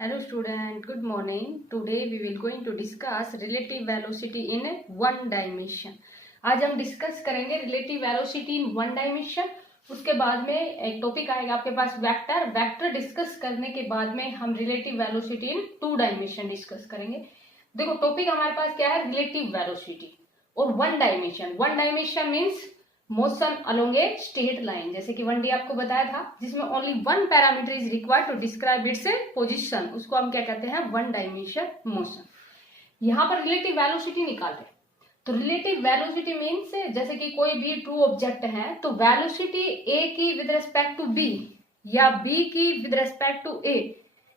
Hello student, good morning. Today we will going to discuss relative velocity in one dimension. आज हम discuss करेंगे relative velocity in one dimension. उसके बाद में एक टॉपिक आएगा आपके पास वेक्टर डिस्कस करने के बाद में हम relative velocity in two dimension discuss करेंगे. देखो टॉपिक हमारे पास क्या है, रिलेटिव वेलोसिटी और one dimension. One dimension means motion along a straight line, जैसे कि 1D आपको बताया था जिसमें only one parameter is required to describe its position. उसको हम क्या कहते हैं, वन डायमेंशन मोशन. यहाँ पर रिलेटिव वेलोसिटी निकालते हैं. तो रिलेटिव वेलोसिटी मीन्स जैसे कि कोई भी टू ऑब्जेक्ट है तो वेलोसिटी ए की विद रेस्पेक्ट टू बी या बी की विद रेस्पेक्ट टू ए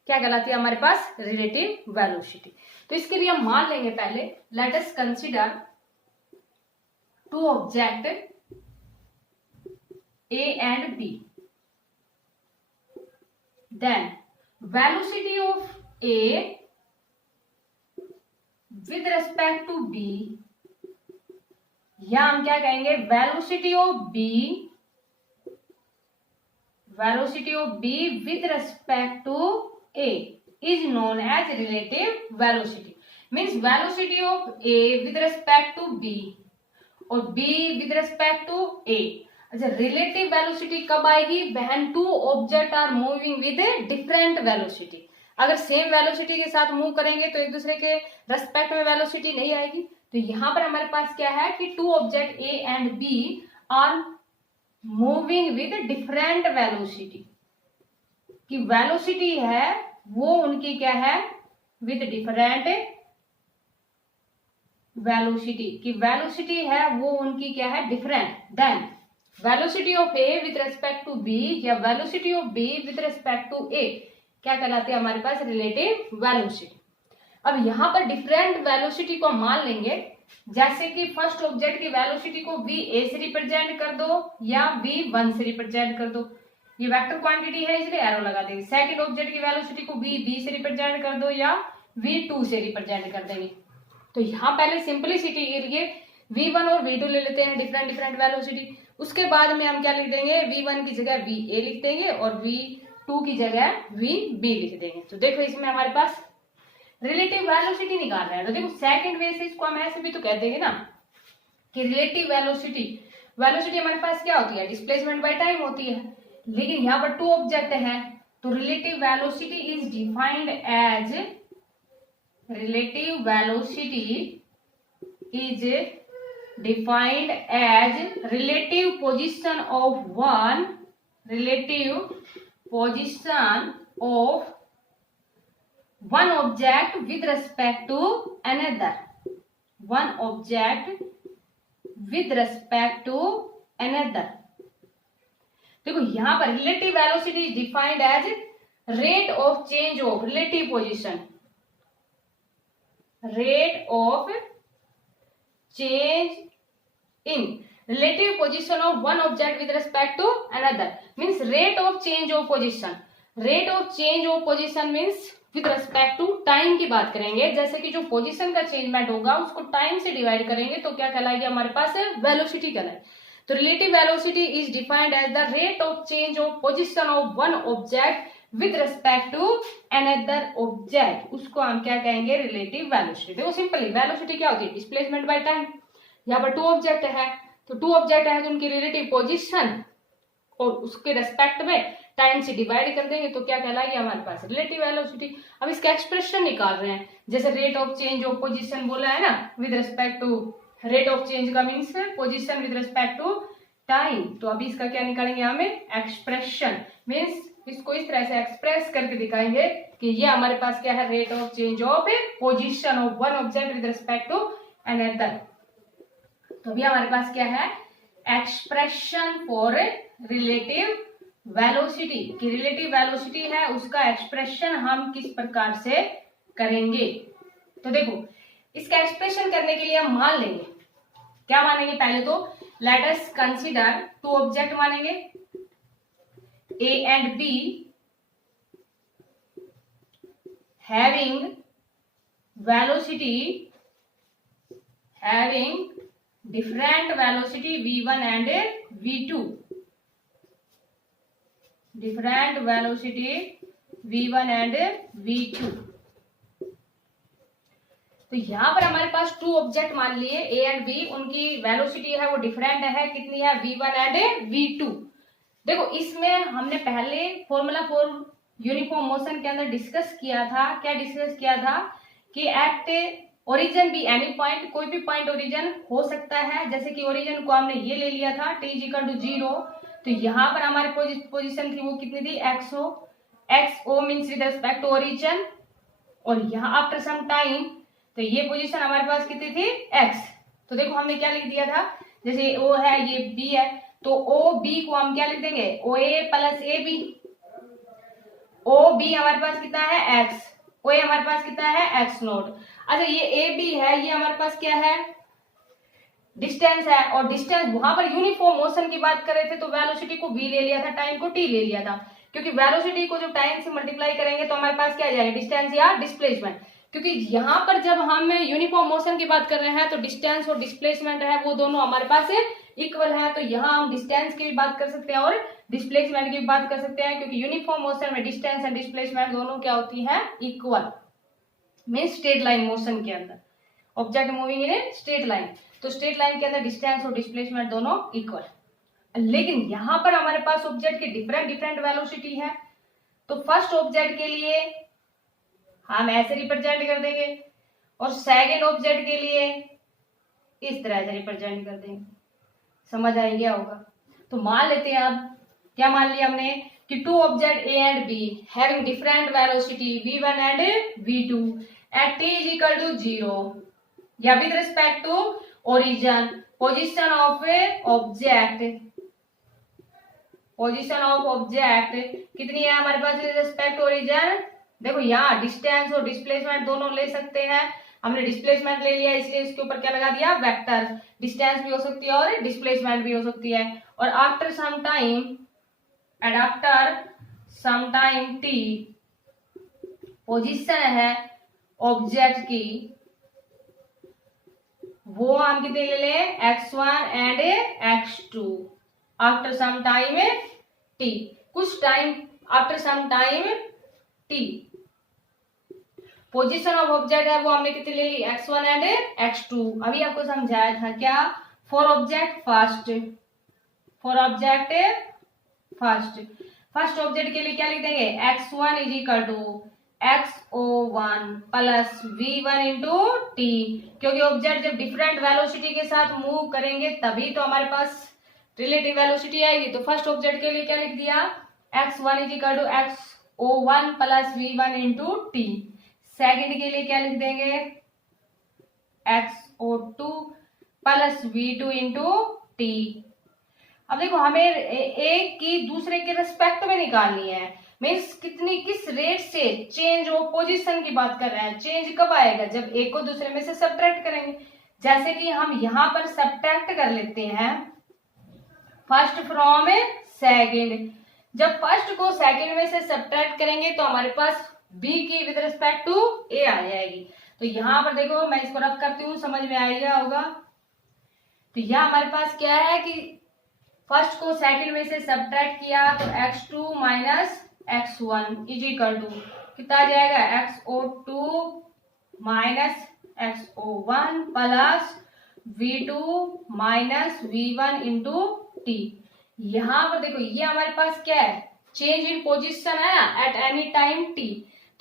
क्या कहलाती है हमारे पास, रिलेटिव वेलोसिटी. तो इसके लिए हम मान लेंगे पहले, let us consider two object A and B. Then velocity of A with respect to B, या हम क्या कहेंगे, velocity of B with respect to A is known as relative velocity. Means velocity of A with respect to B और B with respect to A. अच्छा, relative velocity कब आएगी, when two object are moving with different velocity. अगर same velocity के साथ move करेंगे तो एक दूसरे के रेस्पेक्ट में वेलोसिटी नहीं आएगी. तो यहाँ पर हमारे पास क्या है कि two object A and B are moving with different velocity. कि वेलोसिटी है वो उनकी क्या है, विद डिफरेंट वेलोसिटी. की वेलोसिटी है वो उनकी क्या है, different. Then velocity of A with respect to B या velocity of B with respect to A क्या कहलाती है हमारे पास, रिलेटिव वेलोसिटी. अब यहाँ पर डिफरेंट वेलोसिटी को मान लेंगे, जैसे कि फर्स्ट ऑब्जेक्ट की वेलोसिटी को वी ए से रिप्रेजेंट कर दो या वी वन से रिप्रेजेंट कर दो. ये वेक्टर क्वांटिटी है इसलिए एरो लगा देंगे. सेकंड ऑब्जेक्ट की वेलोसिटी को वी बी से रिप्रेजेंट कर दो या वी टू से रिप्रेजेंट कर देंगे. तो यहाँ पहले सिंपलिसिटी के लिए V1 और V2 ले लेते हैं, डिफरेंट वेलोसिटी. उसके बाद में हम क्या लिख देंगे, V1 की जगह VA लिख देंगे और V2 की जगह VB लिख देंगे. तो देखो इसमें हमारे पास रिलेटिव वेलोसिटी निकाल रहे हैं. तो देखो सेकंड वे से इसको हम ऐसे भी तो कह देंगे ना कि रिलेटिव वेलोसिटी हमारे पास क्या होती है, डिस्प्लेसमेंट बाय टाइम होती है. लेकिन यहाँ पर टू ऑब्जेक्ट है तो relative velocity is defined as relative position of one object with respect to another. देखो यहाँ पर relative velocity is defined as rate of change of relative position, rate of change in relative position of one object with respect to another. Means rate of change of position. Rate of change of position means with respect to time की बात करेंगे. जैसे कि जो position का changement होगा उसको time से डिवाइड करेंगे तो क्या कहलाएगी हमारे पास, वेलोसिटी कहलाए. तो relative velocity is defined as the rate of change of position of one object with respect to another object. उसको हम क्या कहेंगे, रिलेटिव वेलोसिटी. देखो सिंपली वेलोसिटी क्या होती है, डिस्प्लेसमेंट बाय टाइम. यहाँ पर टू ऑब्जेक्ट है तो उनकी रिलेटिव पोजीशन और उसके रेस्पेक्ट में टाइम से डिवाइड कर देंगे तो क्या कहलाएगी हमारे पास, रिलेटिव वेलोसिटी. अब इसका एक्सप्रेशन निकाल रहे हैं, जैसे rate of change of position बोला है ना, with respect to rate of change का means position with respect to time. तो अभी इसका क्या निकालेंगे हमें, एक्सप्रेशन. मीन्स इसको इस तरह से एक्सप्रेस करके दिखाएंगे कि ये हमारे पास क्या है, rate of change of position of one object with respect to another. तो अभी हमारे पास क्या है, एक्सप्रेशन फॉर रिलेटिव वेलोसिटी. कि रिलेटिव वेलोसिटी है उसका एक्सप्रेशन हम किस प्रकार से करेंगे. तो देखो इसका एक्सप्रेशन करने के लिए हम मान लेंगे, क्या मानेंगे, पहले तो let us consider two object मानेंगे A and B having different velocity V1 and V2. Different velocity v1 and v2। तो यहाँ पर हमारे पास टू ऑब्जेक्ट मान लिए ए एंड बी, उनकी वेलोसिटी है वो डिफरेंट है, कितनी है v1 एंड v2। देखो इसमें हमने पहले फॉर्मूला फॉर यूनिफॉर्म मोशन के अंदर डिस्कस किया था, क्या डिस्कस किया था कि एट ओरिजिन भी एनी पॉइंट, कोई भी पॉइंट ओरिजिन हो सकता है, जैसे कि ओरिजिन को हमने ये ले लिया था t = 0, तो यहाँ पर हमारी पोजीशन थी वो कितनी थी xo means with respect to origin, और यहाँ आफ्टर सम टाइम तो ये पोजीशन हमारे पास कितनी थी x। तो देखो हमने क्या लिख दिया था, जैसे o है ये b है, तो ओ बी को हम क्या लिख देंगे O A plus A B. O B हमारे पास कितना है x, ओ ए हमारे पास कितना है x0। अच्छा ये ए बी है, ये हमारे पास क्या है डिस्टेंस है, और डिस्टेंस वहां पर यूनिफॉर्म मोशन की बात कर रहे थे तो वेलोसिटी को v ले लिया था, टाइम को t ले लिया था, क्योंकि वेलोसिटी को जब टाइम से मल्टीप्लाई करेंगे तो हमारे पास क्या आ जाएगा डिस्टेंस या डिस्प्लेसमेंट, क्योंकि यहाँ पर जब हम यूनिफॉर्म मोशन की बात कर रहे हैं तो डिस्टेंस और डिस्प्लेसमेंट है वो दोनों हमारे पास इक्वल है, तो यहाँ हम डिस्टेंस की भी बात कर सकते हैं और डिस्प्लेसमेंट की भी बात कर सकते हैं, क्योंकि यूनिफॉर्म मोशन में डिस्टेंस एंड डिस्प्लेसमेंट दोनों क्या होती है equal, means straight line motion के अंदर object moving in straight line, तो स्ट्रेट लाइन के अंदर डिस्टेंस और डिस्प्लेसमेंट दोनों इक्वल। लेकिन यहाँ पर हमारे पास ऑब्जेक्ट की डिफरेंट वेलोसिटी है, तो फर्स्ट ऑब्जेक्ट के लिए हम ऐसे रिप्रेजेंट कर देंगे और सेकेंड ऑब्जेक्ट के लिए इस तरह से रिप्रेजेंट कर देंगे, समझ आ गया होगा। तो मान लेते हैं अब क्या मान लिया हमने कि two object A and B having different velocity v1 and v2 at t = 0 या with respect to origin, position of object कितनी है हमारे पास विद रिस्पेक्ट टू ओरिजिन। देखो यहाँ डिस्टेंस और डिस्प्लेसमेंट दोनों ले सकते हैं, हमने डिस्प्लेसमेंट ले लिया इसलिए इसके ऊपर क्या लगा दिया वेक्टर, डिस्टेंस भी हो सकती है और डिस्प्लेसमेंट भी हो सकती है, और after some time t position है ऑब्जेक्ट की वो हम कितने ले लें x1 and x2 after some time t, कुछ time after some time t position of object है वो हमने कितनी ले ली x1 एंड x2। अभी आपको समझाया था क्या फॉर ऑब्जेक्ट फर्स्ट ऑब्जेक्ट के लिए क्या लिख देंगे x1 = xo1 plus v1 × t, क्योंकि ऑब्जेक्ट जब डिफरेंट वेलोसिटी के साथ मूव करेंगे तभी तो हमारे पास रिलेटिव वेलोसिटी आएगी। तो फर्स्ट ऑब्जेक्ट के लिए क्या लिख दिया x1 = xo1 plus v1 × t, second के लिए क्या लिख देंगे xo2 प्लस v2 × t। अब देखो हमें एक की दूसरे के रिस्पेक्ट में निकालनी है, मीन्स किस रेट से चेंज ऑफ पोजीशन की बात कर रहे हैं, चेंज कब आएगा जब एक को दूसरे में से सब्ट्रैक्ट करेंगे। जैसे कि हम यहाँ पर सब्ट्रैक्ट कर लेते हैं फर्स्ट फ्रॉम सेकेंड, जब फर्स्ट को सेकेंड में से सब्ट्रैक्ट करेंगे तो हमारे पास b की विद रिस्पेक्ट टू a आ जाएगी। तो यहाँ पर देखो मैं इसको रफ करती हूँ, समझ में आ गया होगा। तो यह हमारे पास क्या है कि फर्स्ट को सेकंड में से सब्ट्रैक्ट किया तो x2 माइनस x1 = कितना आ जाएगा xo2 minus xo1 plus v2 minus v1 × t। यहाँ पर देखो ये हमारे पास क्या है चेंज इन पोजीशन है ना एट एनी टाइम t,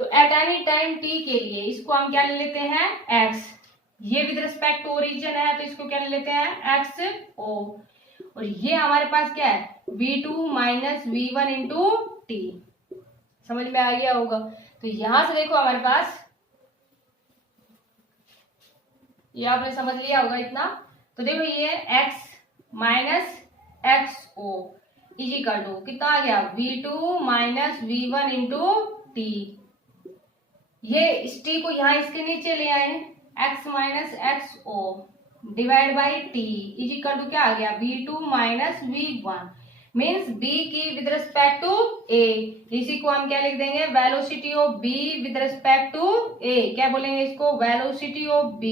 तो एट एनी टाइम t के लिए इसको हम क्या ले लेते हैं x, ये विद रिस्पेक्ट टू ओरिजिन है तो इसको क्या ले लेते हैं xo, और ये हमारे पास क्या है v2 माइनस v1 × t, समझ में आ गया होगा। तो यहां से देखो हमारे पास ये आपने समझ लिया होगा इतना। तो देखो ये x माइनस xo = कितना आ गया v2 माइनस v1 × t, ये इस t को यहाँ इसके नीचे ले आए x minus xo divide by t = क्या आ गया v2 minus v1, means b की विद रिस्पेक्ट टू a, इसी को हम क्या लिख देंगे velocity of b with respect to a, क्या बोलेंगे इसको velocity of b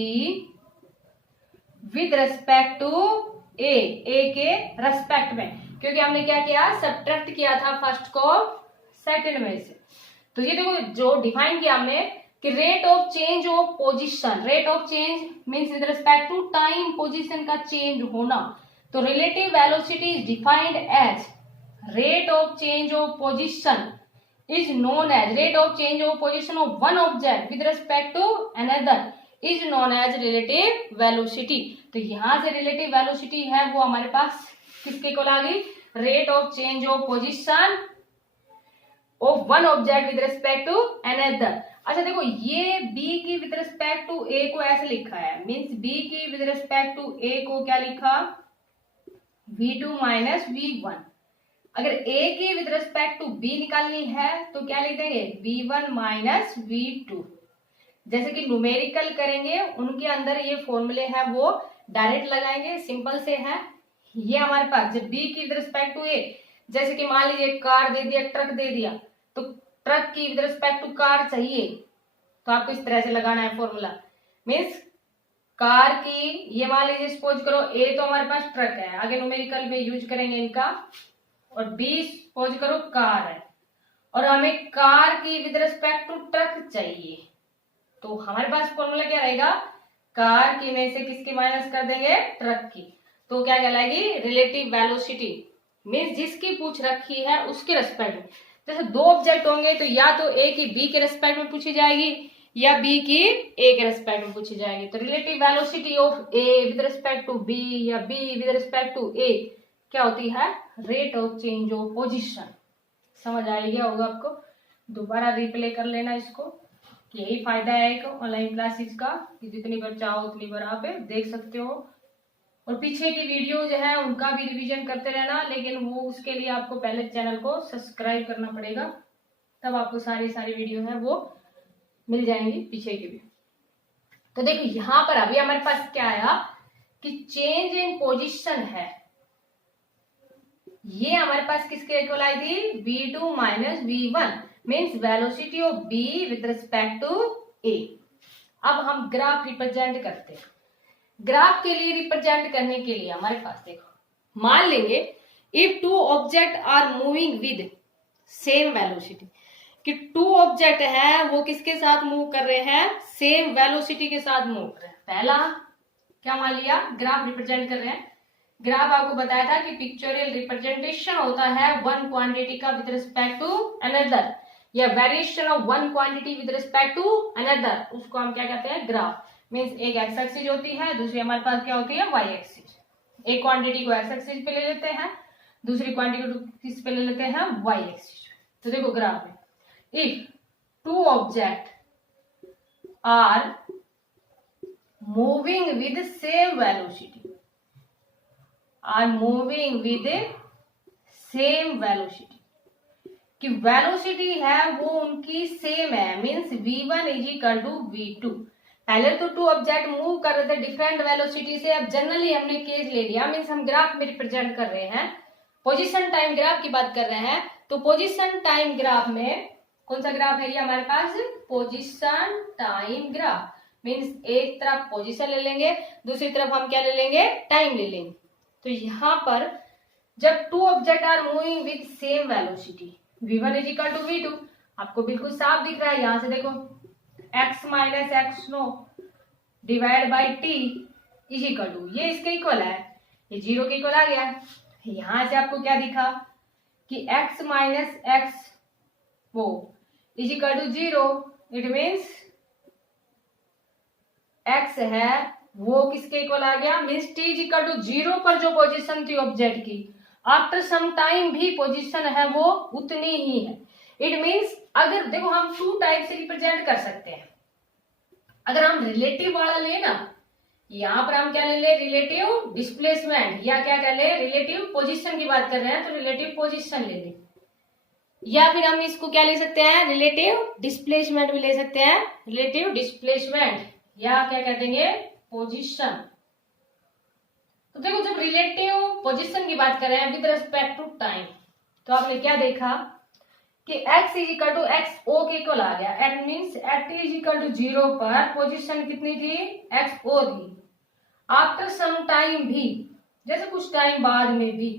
with respect to a के रेस्पेक्ट में, क्योंकि हमने क्या किया सब्ट्रैक्ट किया था फर्स्ट को सेकंड में से। तो ये देखो जो डिफाइन किया हमने कि rate of change of position, rate of change means with respect to time position का चेंज होना। तो relative velocity is defined as rate of change of position is known as rate of change of position of one object with respect to another is known as relative velocity। तो यहां से relative velocity है वो हमारे पास किसके को आ गई, rate of change of position of one object with respect to another। अच्छा देखो ये B की with respect to A को ऐसे लिखा है, मीन्स B की with respect to A को क्या लिखा, V2 माइनस V1। अगर A की विद रिस्पेक्ट टू B निकालनी है तो क्या लिख देंगे, V1 माइनस V2। जैसे कि न्यूमेरिकल करेंगे उनके अंदर ये फॉर्मूले है वो डायरेक्ट लगाएंगे, सिंपल से है। ये हमारे पास जब B की विद रिस्पेक्ट टू A, जैसे कि मान लीजिए कार दे दिया, ट्रक दे दिया, तो ट्रक की विद रिस्पेक्ट टू कार चाहिए तो आपको इस तरह से लगाना है फॉर्मूला। मीन्स कार की, ये मान लीजिए सपोज करो A तो हमारे पास ट्रक है, आगे न्यूमेरिकल में यूज करेंगे इनका, और B सपोज करो कार है, और हमें कार की विद रिस्पेक्ट टू ट्रक चाहिए, तो हमारे पास फॉर्मूला क्या रहेगा, कार की में से किसकी माइनस कर देंगे, ट्रक की। तो क्या कहलाएगी, रिलेटिव वेलोसिटी। मीन्स जिसकी पूछ रखी है उसके रेस्पेक्ट में। जैसे दो ऑब्जेक्ट होंगे तो या तो ए की बी के रेस्पेक्ट में पूछी जाएगी या बी की ए के रेस्पेक्ट में पूछी जाएगी। तो relative velocity of A with respect to B या B with respect to A क्या होती है, rate of change of position. समझ आ गया होगा आपको, दोबारा रिप्ले कर लेना इसको। यही फायदा है एक ऑनलाइन क्लासेस का कि जितनी बार चाहो उतनी बार आप देख सकते हो, और पीछे की वीडियो जो है उनका भी रिवीजन करते रहना, लेकिन वो उसके लिए आपको पहले चैनल को सब्सक्राइब करना पड़ेगा, तब आपको सारी वीडियो है वो मिल जाएंगी पीछे की भी। तो देखो यहाँ पर अभी हमारे पास क्या आया कि चेंज इन पोजीशन है, ये हमारे पास किसके इक्वल आई थी, V2 minus V1 means velocity of B with respect to A। अब हम ग्राफ रिप्रेजेंट करते हैं। ग्राफ के लिए रिप्रेजेंट करने के लिए हमारे पास देखो, मान लेंगे if two object are moving with same velocity, कि टू ऑब्जेक्ट है वो किसके साथ मूव कर रहे हैं, सेम वेलोसिटी के साथ मूव कर रहे हैं। पहला क्या मान लिया, ग्राफ रिप्रेजेंट कर रहे हैं। ग्राफ आपको बताया था कि पिक्चोरियल रिप्रेजेंटेशन होता है वन क्वांटिटी का विद रिस्पेक्ट टू अनदर, या variation of one quantity with respect to another, उसको हम क्या कहते हैं, ग्राफ। मीन्स एक एक्स एक्सिस होती है, दूसरी हमारे पास क्या होती है, वाई एक्सिस। एक क्वांटिटी को एक्स एक्सिस पे ले लेते हैं, दूसरी क्वांटिटी को किस पे ले लेते हैं, वाई एक्सिस। तो देखो ग्राफ में if two object are moving with same velocity, are moving with same velocity, कि वेलोसिटी है वो उनकी सेम है, means v1 is equal to v2। पहले तो टू ऑब्जेक्ट मूव कर रहे थे डिफरेंट वेलोसिटी से, अब जनरली हमने केस ले लिया, मीन्स हम ग्राफ में रिप्रेजेंट कर रहे हैं, पोजीशन टाइम ग्राफ की बात कर रहे हैं। तो पोजीशन टाइम ग्राफ में कौन सा ग्राफ है ये हमारे पास, पोजीशन टाइम ग्राफ। मीन्स एक तरफ पोजीशन ले लेंगे, दूसरी तरफ हम क्या ले लेंगे, टाइम ले लेंगे। तो यहाँ पर जब two object are moving with same velocity, v1 is equal to v2, आपको बिल्कुल साफ दिख रहा है। यहां से देखो x minus X naught divide by t is equal to, ये इसके इक्वल है, ये जीरो के इक्वल आ गया। यहां से आपको क्या दिखा कि x माइनस एक्स वो is equal to zero, it means x है वो किसके इक्वल आ गया, means t is equal to zero पर जो पोजीशन थी ऑब्जेक्ट की, आफ्टर सम टाइम भी पोजीशन है वो उतनी ही है। इट मीन्स अगर देखो हम टू टाइप से रिप्रेजेंट कर सकते हैं। अगर हम रिलेटिव वाला ले ना, यहाँ पर हम क्या ले ले, रिलेटिव डिस्प्लेसमेंट, या क्या कर ले, रिलेटिव पोजीशन की बात कर रहे हैं तो रिलेटिव पोजीशन ले ले, या फिर हम इसको क्या ले सकते हैं, रिलेटिव डिस्प्लेसमेंट भी ले सकते हैं, रिलेटिव डिस्प्लेसमेंट, या क्या कह देंगे, पोजीशन। तो देखो जब रिलेटिव पोजीशन की बात कर रहे हैं विद रिस्पेक्ट टू टाइम, तो आपने क्या देखा कि x is equal to x O के इक्वल आ गया, at means at t is equal to zero पर पोजीशन कितनी थी, एक्स ओ थी। आफ्टर सम टाइम भी, जैसे कुछ टाइम बाद में भी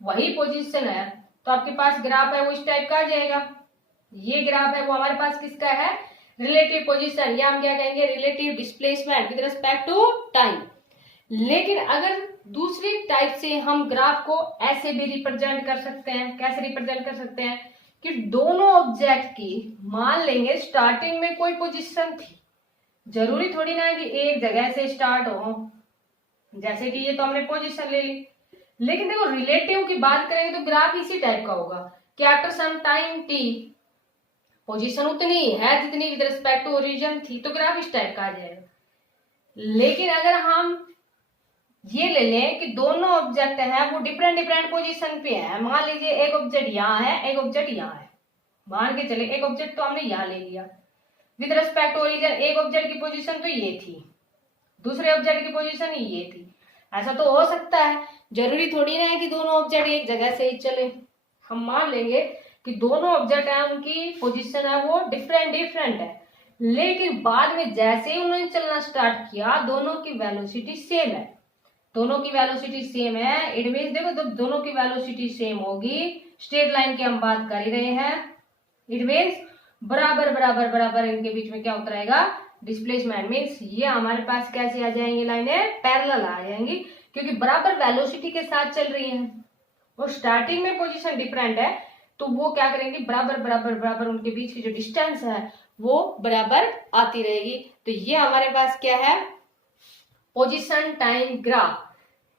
वही पोजीशन है, तो आपके पास ग्राफ है वो इस टाइप का आ जाएगा। ये ग्राफ है वो हमारे पास किसका है, रिलेटिव पोजीशन, या हम क्या कहेंगे, relative displacement with respect to time. लेकिन अगर दूसरी टाइप से हम ग्राफ को ऐसे भी रिप्रेजेंट कर सकते हैं, कैसे रिप्रेजेंट कर सकते हैं कि दोनों ऑब्जेक्ट की मान लेंगे स्टार्टिंग में कोई पोजीशन थी, जरूरी थोड़ी ना है कि एक जगह से स्टार्ट हो, जैसे कि ये तो हमने पोजीशन ले ली। लेकिन देखो रिलेटिव की बात करेंगे तो ग्राफ इसी टाइप का होगा कि after some time T position उतनी है जितनी विद रिस्पेक्ट टू ओरिजिन थी, तो ग्राफ इस टाइप का आ जाएगा। लेकिन अगर हम ये ले लें कि दोनों ऑब्जेक्ट है वो डिफरेंट डिफरेंट पोजीशन पे है, मान लीजिए एक ऑब्जेक्ट यहाँ है, एक ऑब्जेक्ट यहाँ है, मान के चले एक ऑब्जेक्ट तो हमने यहाँ ले लिया विद रिस्पेक्ट टू ओरिजिन, एक ऑब्जेक्ट की पोजीशन तो ये थी, दूसरे ऑब्जेक्ट की पोजीशन ये थी। ऐसा तो हो सकता है, जरूरी थोड़ी ना है कि दोनों ऑब्जेक्ट एक जगह से ही चले। हम मान लेंगे कि दोनों ऑब्जेक्ट है उनकी पोजीशन है वो डिफरेंट डिफरेंट है, लेकिन बाद में जैसे ही उन्होंने चलना स्टार्ट किया दोनों की वेलोसिटी सेम है, दोनों की वेलोसिटी सेम है। इट मींस देखो जब दोनों की वेलोसिटी सेम होगी, स्ट्रेट लाइन की हम बात कर ही रहे हैं, इट मींस बराबर बराबर बराबर इनके बीच में क्या उतरेगा, डिस्प्लेसमेंट। मींस ये हमारे पास कैसे आ जाएंगी, लाइनें पैरेलल आ जाएंगी क्योंकि बराबर वेलोसिटी के साथ चल रही हैं और स्टार्टिंग में पोजीशन डिफरेंट है, तो वो क्या करेंगे, बराबर बराबर बराबर उनके बीच की जो डिस्टेंस है वो बराबर आती रहेगी। तो ये हमारे पास क्या है, पोजीशन टाइम ग्राफ।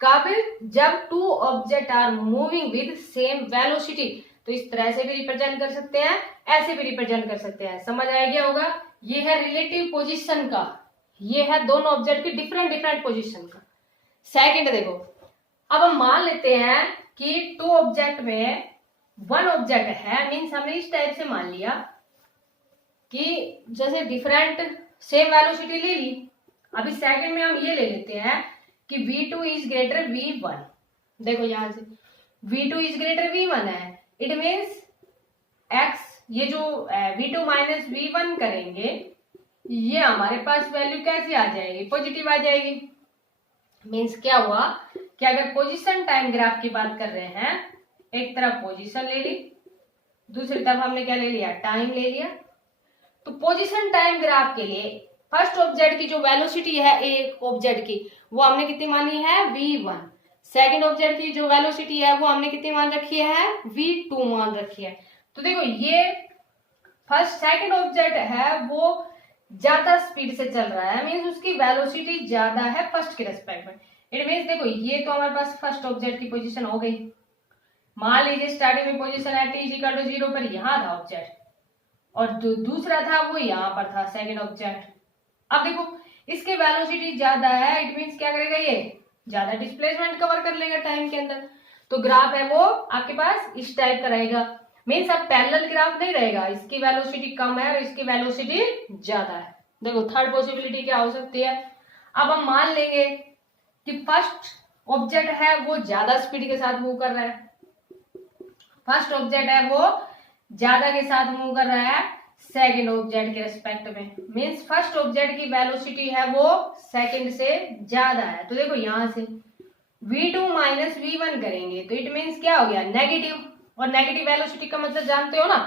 कब, जब two object are moving with same velocity. तो इस तरह से भी रिप्रेजेंट कर सकते हैं, ऐसे भी रिप्रेजेंट कर सकते हैं, समझ आ गया होगा। ये है रिलेटिव पोजीशन का, ये है दोनों ऑब्जेक्ट की डिफरेंट डिफरेंट पोजीशन का। सेकंड देखो, अब हम मान लेते हैं कि टू ऑब्जेक्ट में वन ऑब्जेक्ट है, मीन्स हमने इस टाइप से मान लिया कि जैसे डिफरेंट सेम वेलोसिटी ले ली। अभी सेकंड में हम ये ले लेते हैं कि v2 इज ग्रेटर v1। देखो यहां से v2 इज ग्रेटर v1 है, इट मीन्स x, ये जो v2 माइनस v1 करेंगे ये हमारे पास वैल्यू कैसी आ जाएगी, पॉजिटिव आ जाएगी। मीन्स क्या हुआ कि अगर पोजीशन टाइम ग्राफ की बात कर रहे हैं, एक तरफ पोजीशन ले ली, दूसरी तरफ हमने क्या ले लिया, टाइम ले लिया। तो पोजीशन टाइम ग्राफ के लिए फर्स्ट ऑब्जेक्ट की जो वेलोसिटी है एक ऑब्जेक्ट की वो हमने कितनी मानी है, v1। सेकंड ऑब्जेक्ट की जो वेलोसिटी है वो हमने कितनी मान रखी है, v2 मान रखी है। तो देखो ये फर्स्ट सेकंड ऑब्जेक्ट है वो ज्यादा स्पीड से चल रहा है, मीन्स उसकी वेलोसिटी ज्यादा है फर्स्ट के रेस्पेक्ट में। इट मीन्स देखो ये तो हमारे पास फर्स्ट ऑब्जेक्ट की पोजीशन हो गई। मान लीजिए स्टार्टिंग में पोजीशन है t=0 पर यहाँ था ऑब्जेक्ट और जो दूसरा था वो यहाँ पर था सेकंड ऑब्जेक्ट। अब देखो इसके वेलोसिटी ज्यादा है, इट मीन्स क्या करेगा, ये ज्यादा डिस्प्लेसमेंट कवर कर लेगा टाइम के अंदर। तो ग्राफ है वो आपके पास इस टाइप का रहेगा, मीन्स अब पैरेलल ग्राफ नहीं रहेगा, इसकी वेलोसिटी कम है और इसकी वेलोसिटी ज्यादा है। देखो थर्ड पॉसिबिलिटी क्या हो सकती है, अब हम मान लेंगे कि फर्स्ट ऑब्जेक्ट है वो ज्यादा स्पीड के साथ मूव कर रहा है, फर्स्ट ऑब्जेक्ट है वो ज्यादा के साथ मूव कर रहा है सेकंड ऑब्जेक्ट के रिस्पेक्ट में, मींस फर्स्ट ऑब्जेक्ट की वेलोसिटी है वो सेकंड से ज्यादा है। तो देखो यहां से v2 माइनस v1 करेंगे तो इट मींस क्या हो गया, नेगेटिव। और नेगेटिव वेलोसिटी का मतलब जानते हो ना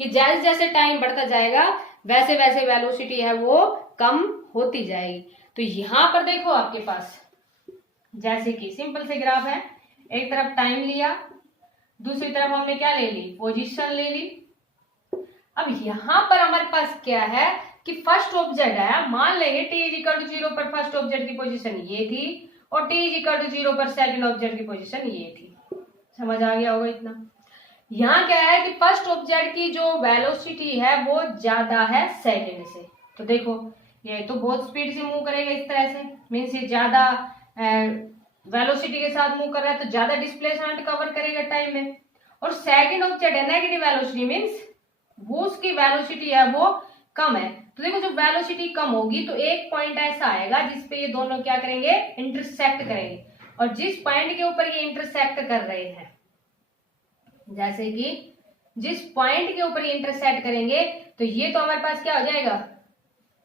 कि जैसे जैसे टाइम बढ़ता जाएगा वैसे वैसे वेलोसिटी है वो कम होती जाएगी। तो यहां पर देखो आपके पास जैसे कि सिंपल से ग्राफ है, एक तरफ टाइम लिया, दूसरी तरफ हमने क्या ले ली, पोजीशन ले ली। अब यहां पर हमारे पास क्या है कि फर्स्ट ऑब्जेक्ट है, मान लेंगे t=0 पर फर्स्ट ऑब्जेक्ट की पोजीशन ये थी और t=0 पर सेकंड ऑब्जेक्ट की पोजीशन ये थी। समझ आ गया होगा इतना। यहाँ क्या है कि फर्स्ट ऑब्जेक्ट की जो वेलोसिटी है वो ज्यादा है सेकंड से। तो देखो ये तो बहुत स्पीड से मूव करेगा इस तरह से, मीन्स ये ज्यादा वेलोसिटी के साथ मूव कर रहा है तो ज्यादा डिस्प्लेसमेंट कवर करेगा टाइम में। और सेकंड ऑब्जेक्ट है नेगेटिव वेलोसिटी, मीन्स वो उसकी वेलोसिटी है वो कम है। तो देखो जब वेलोसिटी कम होगी तो एक पॉइंट ऐसा आएगा जिसपे ये दोनों क्या करेंगे, इंटरसेक्ट करेंगे। और जिस पॉइंट के ऊपर ये इंटरसेक्ट कर रहे हैं, जैसे कि जिस पॉइंट के ऊपर ये इंटरसेक्ट करेंगे तो ये तो हमारे पास क्या हो जाएगा,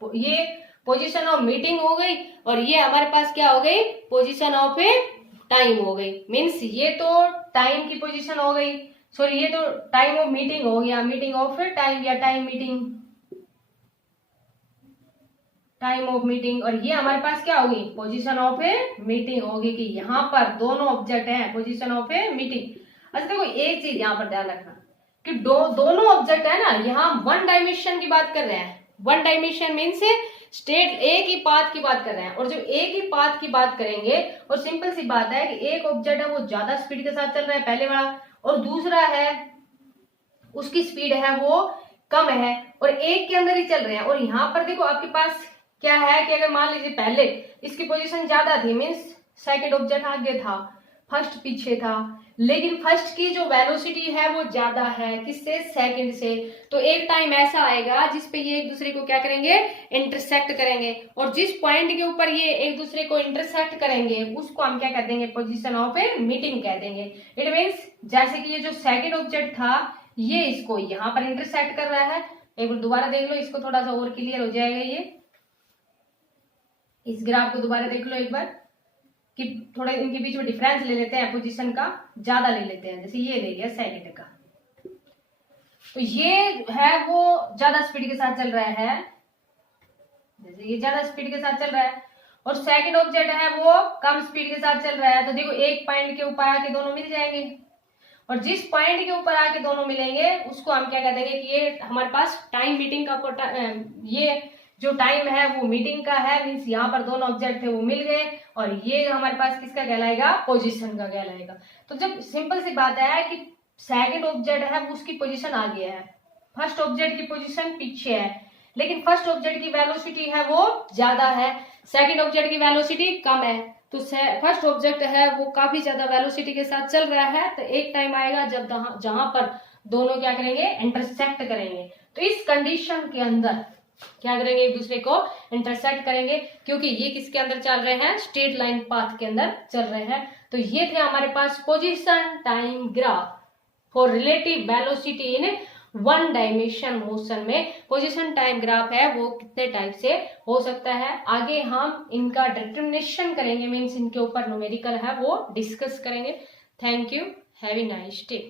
ये पोजीशन ऑफ मीटिंग हो गई और ये हमारे पास क्या हो गई, पोजीशन ऑफ ए टाइम हो गई। मीन्स ये तो टाइम की पोजीशन हो गई सॉरी ये तो टाइम ऑफ मीटिंग हो गया, मीटिंग ऑफ टाइम या time meeting, time of meeting. और ये हमारे पास क्या होगी, पोजीशन ऑफ ए मीटिंग होगी कि यहाँ पर दोनों ऑब्जेक्ट हैं, पोजीशन ऑफ ए मीटिंग। अच्छा देखो एक चीज यहाँ पर ध्यान रखना कि दोनों ऑब्जेक्ट है ना, यहाँ वन डायमेंशन की बात कर रहे हैं। वन डायमेंशन मीन्स स्टेट एक ही पाथ की बात कर रहे हैं, और जो एक ही पाथ की बात करेंगे, और सिंपल सी बात है कि एक ऑब्जेक्ट है वो ज्यादा स्पीड के साथ चल रहा है पहले वाला, और दूसरा है उसकी स्पीड है वो कम है, और एक के अंदर ही चल रहे हैं। और यहाँ पर देखो आपके पास क्या है कि अगर मान लीजिए पहले इसकी पोजीशन ज्यादा थी, मीन्स सेकंड ऑब्जेक्ट आगे था, फर्स्ट पीछे था, लेकिन फर्स्ट की जो वेलोसिटी है वो ज्यादा है किससे, सेकंड से। तो एक टाइम ऐसा आएगा जिसपे ये एक दूसरे को क्या करेंगे, इंटरसेक्ट करेंगे, और जिस पॉइंट के ऊपर ये एक दूसरे को इंटरसेक्ट करेंगे उसको हम क्या कह देंगे, पोजीशन ऑफ ए मीटिंग कह देंगे। इट मीन्स जैसे कि ये जो सेकंड ऑब्जेक्ट था ये इसको यहाँ पर इंटरसेक्ट कर रहा है। एक बार दोबारा देख लो, इसको थोड़ा सा और क्लियर हो जाएगा। ये इस ग्राफ को दोबारा देख लो एक बार कि थोड़ा इनके बीच में डिफरेंस ले लेते हैं, पोजीशन का ज्यादा ले लेते हैं। जैसे ये ले लिया सेकंड का, तो ये है वो ज्यादा स्पीड के साथ चल रहा है, जैसे ये ज्यादा स्पीड के साथ चल रहा है, और सेकंड ऑब्जेक्ट है वो कम स्पीड के साथ चल रहा है। तो देखो एक पॉइंट के ऊपर आके दोनों मिल जाएंगे, और जिस पॉइंट के ऊपर आके दोनों मिलेंगे उसको हम क्या कह देंगे कि ये हमारे पास टाइम मीटिंग का ये जो टाइम है वो मीटिंग का है, मीन्स यहाँ पर दोनों ऑब्जेक्ट थे वो मिल गए, और ये हमारे पास किसका कहलाएगा, पोजीशन का कहलाएगा। तो जब सिंपल सी बात है कि सेकंड ऑब्जेक्ट है वो उसकी पोजीशन आगे है, फर्स्ट ऑब्जेक्ट की पोजीशन पीछे है, लेकिन फर्स्ट ऑब्जेक्ट की वेलोसिटी है वो ज्यादा है, सेकंड ऑब्जेक्ट की वेलोसिटी कम है। तो फर्स्ट ऑब्जेक्ट है वो काफी ज्यादा वेलोसिटी के साथ चल रहा है, तो एक टाइम आएगा जब जहां पर दोनों क्या करेंगे, इंटरसेक्ट करेंगे। तो इस कंडीशन के अंदर क्या करेंगे, एक दूसरे को इंटरसेक्ट करेंगे, क्योंकि ये किसके अंदर चल रहे हैं, स्ट्रेट लाइन पाथ के अंदर चल रहे हैं। तो ये थे हमारे पास position time graph for relative velocity in one dimension motion में। पोजीशन टाइम ग्राफ है वो कितने टाइप से हो सकता है, आगे हम इनका डिटर्मिनेशन करेंगे, मीन्स इनके ऊपर न्यूमेरिकल है वो डिस्कस करेंगे। Thank you, have a nice day.